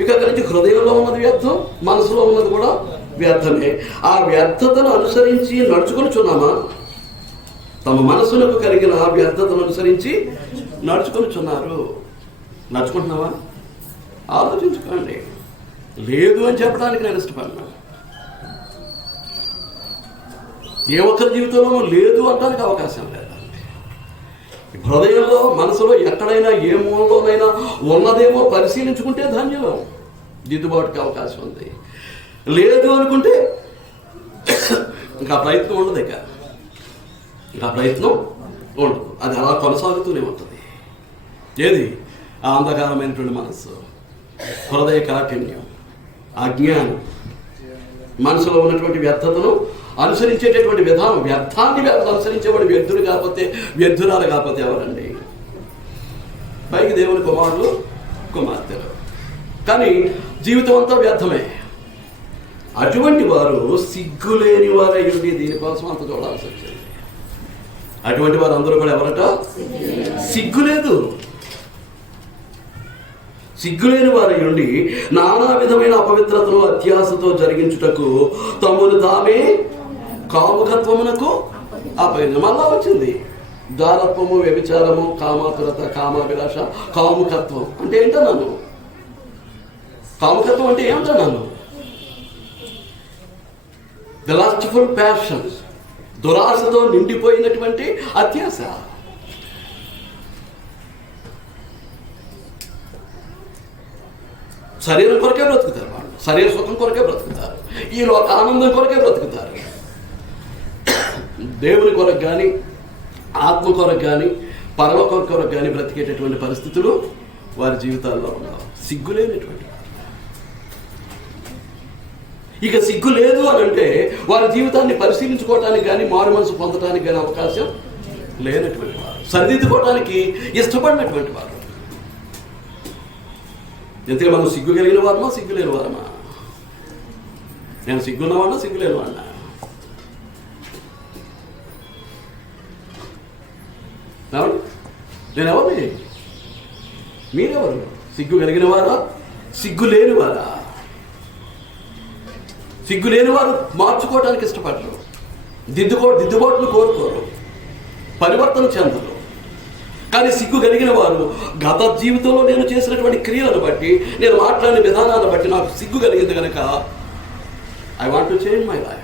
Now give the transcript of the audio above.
ఇక అక్కడి నుంచి హృదయంలో ఉన్నది వ్యర్థం మనసులో ఉన్నది కూడా వ్యర్థమే. ఆ వ్యర్థతను అనుసరించి నడుచుకొనిచున్నామా? తమ మనసులకు కలిగిన ఆ వ్యర్థతను అనుసరించి నడుచుకొనిచున్నారు. నడుచుకుంటున్నావా? ఆలోచించుకోండి. లేదు అని చెప్పడానికి నేను ఇష్టపడినా. ఏ ఒక్కరి జీవితంలో లేదు అనడానికి అవకాశం హృదయంలో మనసులో ఎక్కడైనా ఏ మూలలోనైనా ఉన్నదేమో పరిశీలించుకుంటే ధన్యులం. దిద్దుబాటుకి అవకాశం ఉంది. లేదు అనుకుంటే ఇంకా ప్రయత్నం ఉండదు ఇక. ఇంకా ప్రయత్నం ఉండదు. అది అలా కొనసాగుతూనే ఉంటుంది. ఏది? ఆ అంధకారమైనటువంటి మనస్సు. హృదయ కాఠిన్యం. అజ్ఞానం. మనసులో ఉన్నటువంటి వ్యర్థతను అనుసరించేటటువంటి విధానం వ్యర్థాన్ని అనుసరించేవాడు వ్యర్థుడు కాకపోతే వ్యర్థురాలు కాకపోతే ఎవరండి? పైకి దేవుని కుమారులు కుమార్తెలు. కానీ జీవితం అంతా వ్యర్థమే. అటువంటి వారు సిగ్గులేని వారై ఉండి దీనికోసం అంత చూడాల్సి వచ్చింది. అటువంటి వారు అందరూ కూడా ఎవరట? సిగ్గులేదు. సిగ్గులేని వారై నుండి నానా విధమైన అపవిత్రతలు అత్యాసతో జరిగించుటకు తమను తామే కాముకత్వమునకు అపగించ మళ్ళా వచ్చింది. దారత్వము వ్యభిచారము కామాతురత కామాభిలాష కాముకత్వం. అంటే ఏంటన్నాను కాముకత్వం అంటే ఏమిటన్నాను ద లాస్ట్ఫుల్ ప్యాషన్స్ దురాశతో నిండిపోయినటువంటి అత్యాశ. శరీరం కొరకే బ్రతుకుతారు వాళ్ళు. శరీర సుఖం కొరకే బ్రతుకుతారు. ఈ లోక ఆనందం కొరకే బ్రతుకుతారు. దేవుని కొరకు కానీ ఆత్మ కొరకు కానీ పరలోకం కొరకు కానీ బ్రతికేటటువంటి పరిస్థితులు వారి జీవితాల్లో ఉండవు సిగ్గులేనటువంటి వారు. ఇక సిగ్గు లేదు అని అంటే వారి జీవితాన్ని పరిశీలించుకోవటానికి కానీ మారు మనసు పొందటానికి కానీ అవకాశం లేనటువంటి వారు. సరిదిద్దుకోవటానికి ఇష్టపడినటువంటి వారు. ఎందుకంటే మనం సిగ్గు కలిగిన వారమా సిగ్గు లేని వారమా? నేను సిగ్గున్నవాడినా సిగ్గు లేని వాడినా ఏమండి? నేను ఎవరిని మీరెవరు సిగ్గు కలిగిన వారా సిగ్గు లేని వారా సిగ్గు లేని వారు మార్చుకోవడానికి ఇష్టపడరు. దిద్దుకో దిద్దుబాట్లు కోరుకోరు. పరివర్తన చెందరు. కానీ సిగ్గు కలిగిన వారు గత జీవితంలో నేను చేసినటువంటి క్రియలను బట్టి నేను మాట్లాడిన విధానాన్ని బట్టి నాకు సిగ్గు కలిగింది కనుక I want to change my life